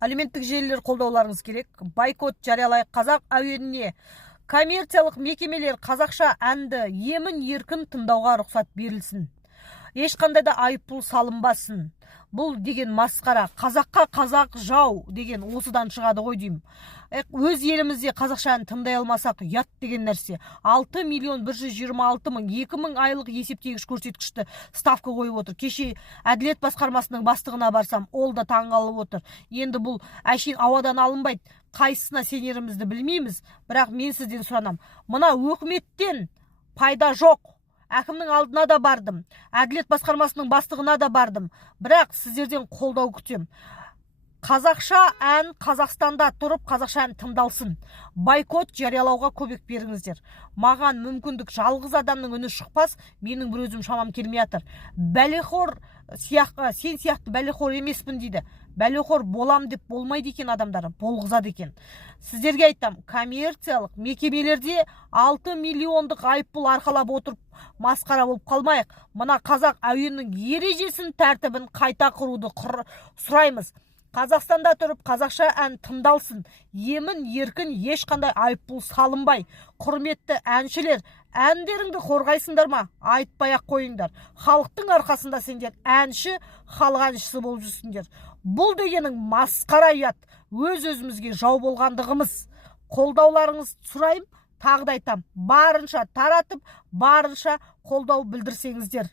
Әлеуметтік желілер қолдауларыңыз керек. Бойкот жариялайық. Қазақ әуеніне коммерциялық мекемелер қазақша әнді емін-еркін тыңдауға рұқсат берілсін. Ешқандай да айыппұл салынбасын. Бұл деген масқара. Қазаққа қазақ жау деген осыдан шығады ғой деймін. Өз елімізде қазақша ән тыңдай алмасақ ұят деген нәрсе. 6.126.000 2000 айлық есептегіш көрсеткішті ставка қойып отыр. Кеше әділет басқармасының бастығына барсам, ол да таңғалып отыр. Енді бұл әшейін ауадан алынбайды. Қайсысына сенерімізді білмейміз, бірақ мен сізден сұранам. Мына өкіметтен пайда жоқ. Әкімнің алдына да бардым, әділет басқармасының бастығына да бардым, бірақ сіздерден қолдау күтем. Қазақша ән Қазақстанда тұрып, қазақша ән тыңдалсын. Бойкот жариялауға көмек беріңіздер. Маған мүмкіндік жалғыз адамның үні шықпас, менің бір өзім шамам келмей жатыр. Бәлеқор сен сияқты бәлеқор емеспін дейді. Бәлеқор болам деп болмайды екен адамдар, болғызады екен. Сіздерге айтам, коммерциялық мекемелерде 6 миллиондық айыппұл арқалап отырып масқара болып қалмайық. Мына қазақ әуенінің ережесін, тәртібін қайта құруды сұраймыз. Қазақстанда тұрып қазақша ән тыңдалсын. Емін еркін ешқандай айыппұл салынбай. Құрметті әншілер, әндеріңді қорғайсыңдар ма? Айтпай-ақ қойыңдар. Халықтың арқасында сендер әнші, халық әншісі болып жүрсіңдер. Бұл дегенің масқара ұят. Өз-өзімізге жау болғандығымыз. Қолдауларыңыз сұрайым, тағы да айтам. Барынша таратып, барынша қолдау білдірсеңіздер.